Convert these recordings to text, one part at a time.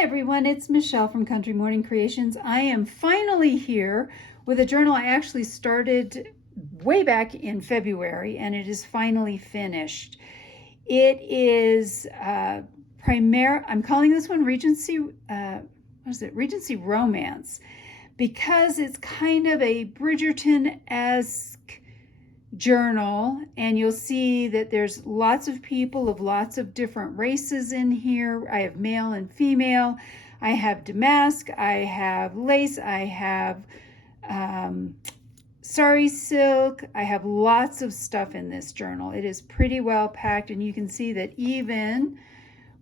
Hi everyone, it's Michelle from Country Morning Creations. I am finally here with a journal I actually started way back in February, and it is finally finished. It is I'm calling this one Regency Romance, because it's kind of a Bridgerton-esque journal, and you'll see that there's lots of people of lots of different races in here. I have male and female. I have damask, I have lace, I have sari silk. I have lots of stuff in this journal. It is pretty well packed, and you can see that even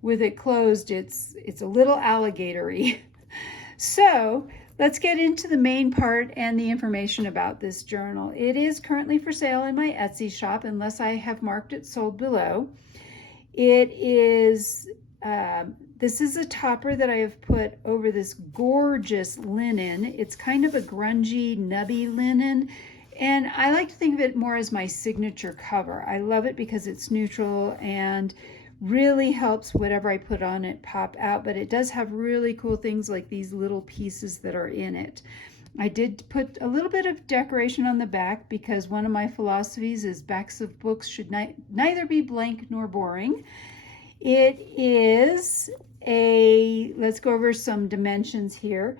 with it closed, it's a little alligatory. So let's get into the main part and the information about this journal. It is currently for sale in my Etsy shop, unless I have marked it sold below. It is, this is a topper that I have put over this gorgeous linen. It's kind of a grungy, nubby linen, and I like to think of it more as my signature cover. I love it because it's neutral and really helps whatever I put on it pop out, but it does have really cool things like these little pieces that are in it. I did put a little bit of decoration on the back because one of my philosophies is backs of books should neither be blank nor boring. It is let's go over some dimensions here.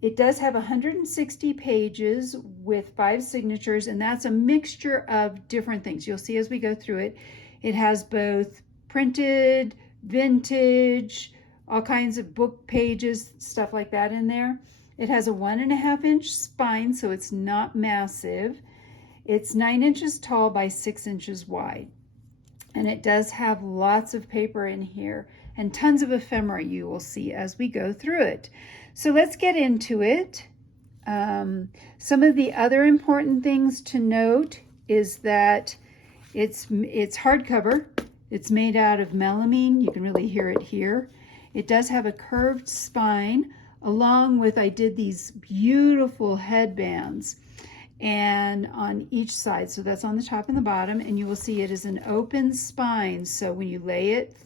It does have 160 pages with 5 signatures, and that's a mixture of different things. You'll see as we go through it. It has both printed, vintage, all kinds of book pages, stuff like that in there. It has a 1.5 inch spine, so it's not massive. It's 9 inches tall by 6 inches wide. And it does have lots of paper in here and tons of ephemera you will see as we go through it. So let's get into it. Some of the other important things to note is that it's hardcover. It's made out of melamine. You can really hear it here. It does have a curved spine, along with, I did these beautiful headbands and on each side. So that's on the top and the bottom, and you will see it is an open spine. So when you lay it,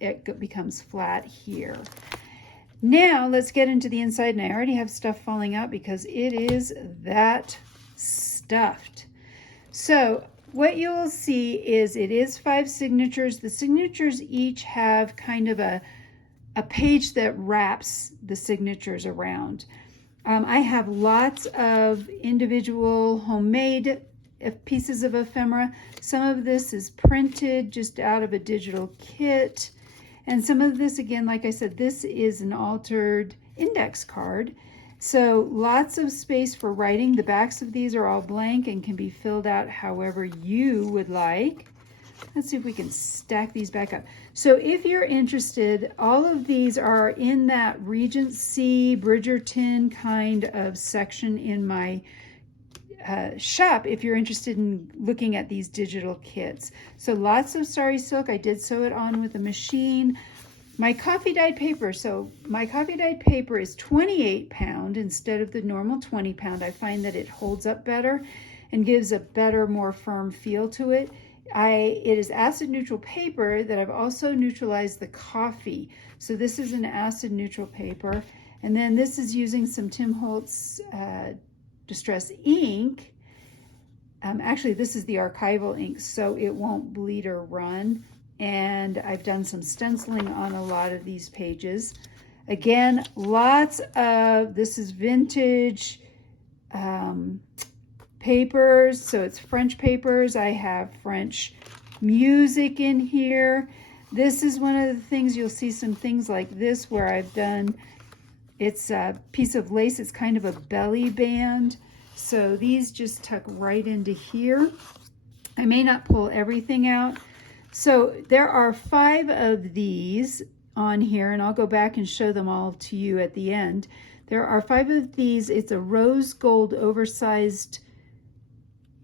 it becomes flat here. Now let's get into the inside, and I already have stuff falling out because it is that stuffed. So what you will see is it is 5 signatures. The signatures each have kind of a page that wraps the signatures around. I have lots of individual homemade pieces of ephemera. Some of this is printed just out of a digital kit. And some of this, again, like I said, this is an altered index card. So lots of space for writing. The backs of these are all blank and can be filled out however you would like. Let's see if we can stack these back up. So if you're interested, all of these are in that Regency Bridgerton kind of section in my shop if you're interested in looking at these digital kits. So lots of sari silk. I did sew it on with a machine. My coffee dyed paper, so my coffee dyed paper is 28 pound instead of the normal 20 pound. I find that it holds up better and gives a better, more firm feel to it. It is acid neutral paper that I've also neutralized the coffee. So this is an acid neutral paper. And then this is using some Tim Holtz Distress ink. Actually, this is the archival ink, so it won't bleed or run. And I've done some stenciling on a lot of these pages. Again, lots of, this is vintage papers, so it's French papers. I have French music in here. This is one of the things, you'll see some things like this where I've done, it's a piece of lace, it's kind of a belly band. So these just tuck right into here. I may not pull everything out. So there are 5 of these on here, and I'll go back and show them all to you at the end. There are 5 of these. It's a rose gold oversized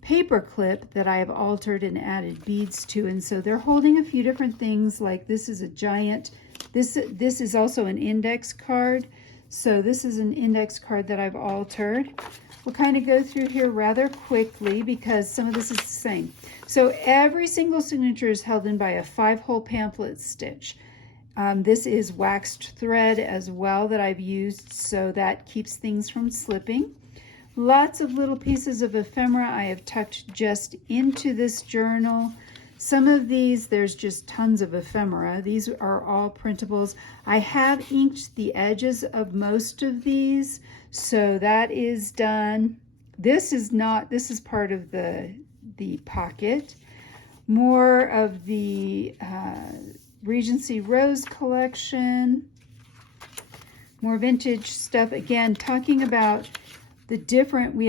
paper clip that I have altered and added beads to, and so they're holding a few different things. Like this is a giant, this is also an index card. So this is an index card that I've altered. We'll kind of go through here rather quickly because some of this is the same. So every single signature is held in by a 5-hole pamphlet stitch. This is waxed thread as well that I've used, so that keeps things from slipping. Lots of little pieces of ephemera I have tucked just into this journal. Some of these, there's just tons of ephemera. These are all printables. I have inked the edges of most of these, so that is done. This is not, this is part of the pocket. More of the Regency Rose collection. More vintage stuff. Again, talking about the different,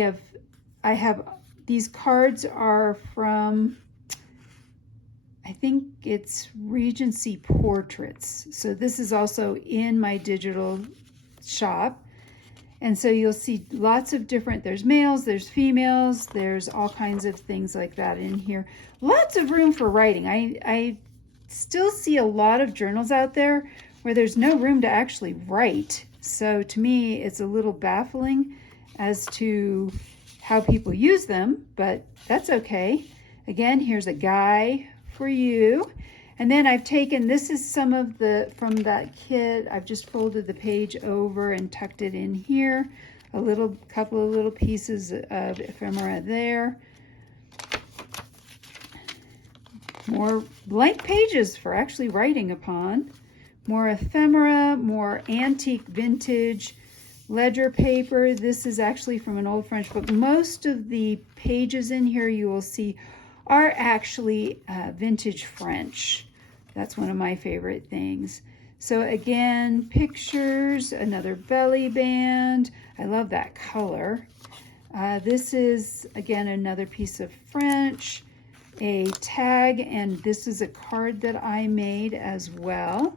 I have, these cards are from, I think it's Regency Portraits. So this is also in my digital shop. And so you'll see lots of different, there's males, there's females, there's all kinds of things like that in here. Lots of room for writing. I still see a lot of journals out there where there's no room to actually write. So to me, it's a little baffling as to how people use them, but that's okay. Again, here's a guy for you. And then I've taken, this is some of the, from that kit, I've just folded the page over and tucked it in here. A couple of little pieces of ephemera there. More blank pages for actually writing upon. More ephemera, more antique vintage ledger paper. This is actually from an old French book. Most of the pages in here you will see are actually vintage French. That's one of my favorite things. So again, pictures, another belly band. I love that color. This is, again, another piece of French, a tag, and this is a card that I made as well.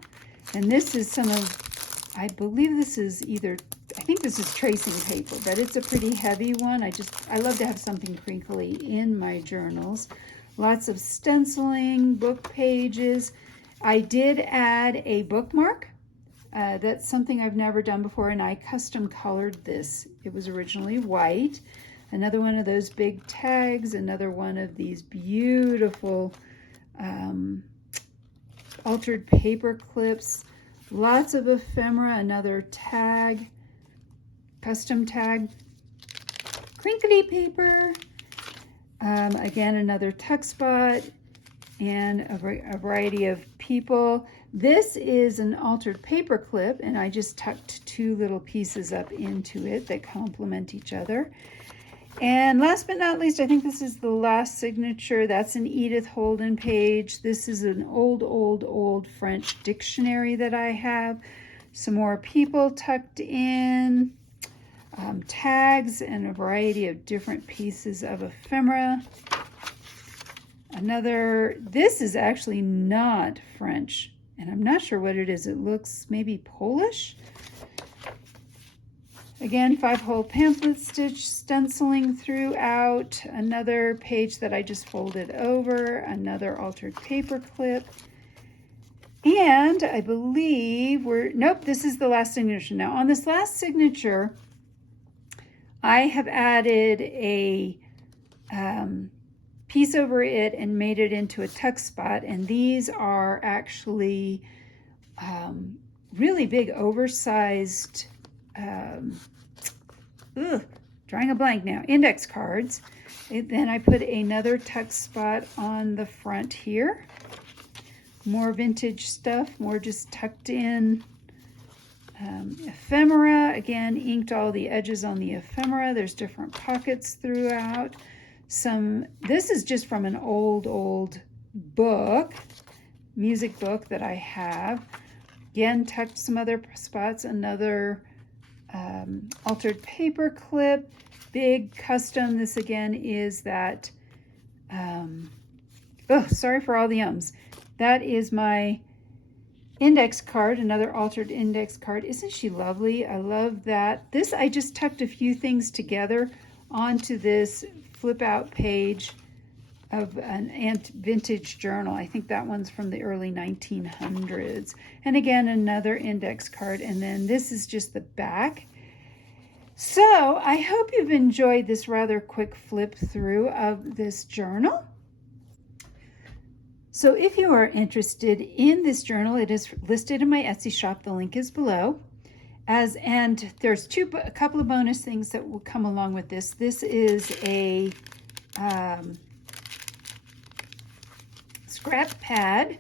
And this is some of, I believe this is either, I think this is tracing paper, but it's a pretty heavy one. I love to have something crinkly in my journals. Lots of stenciling, book pages. I did add a bookmark. That's something I've never done before, and I custom colored this. It was originally white. Another one of those big tags, another one of these beautiful altered paper clips. Lots of ephemera, another tag, custom tag, crinkly paper. Again, another tuck spot, and a variety of people. This is an altered paper clip, and I just tucked two little pieces up into it that complement each other. And last but not least, I think this is the last signature. That's an Edith Holden page. This is an old French dictionary that I have. Some more people tucked in. Tags and a variety of different pieces of ephemera. This is actually not French, and I'm not sure what it is. It looks maybe Polish. Again, 5-hole pamphlet stitch, stenciling throughout. Another page that I just folded over. Another altered paper clip. And I believe nope, this is the last signature. Now, on this last signature, I have added a piece over it and made it into a tuck spot. And these are actually really big, oversized, drawing a blank now, index cards. And then I put another tuck spot on the front here. More vintage stuff, more just tucked in. Ephemera, again, inked all the edges on the ephemera. There's different pockets throughout. This is just from an old book, music book that I have. Again, tucked some other spots. Another altered paper clip, big custom. This again is that, sorry for all the ums. That is my index card, another altered index card. Isn't she lovely? I love that. This, I just tucked a few things together onto this flip out page of an vintage journal. I think that one's from the early 1900s. And again, another index card. And then this is just the back. So I hope you've enjoyed this rather quick flip through of this journal. So if you are interested in this journal, it is listed in my Etsy shop. The link is below. And there's a couple of bonus things that will come along with this. This is a scrap pad.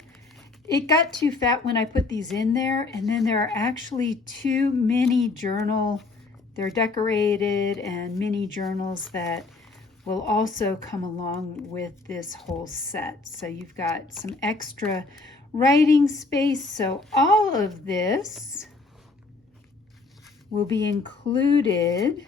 It got too fat when I put these in there, and then there are actually 2 mini journal. They're decorated and mini journals that will also come along with this whole set. So you've got some extra writing space. So all of this will be included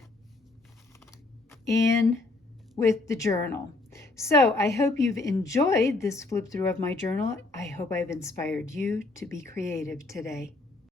with the journal. So I hope you've enjoyed this flip through of my journal. I hope I've inspired you to be creative today.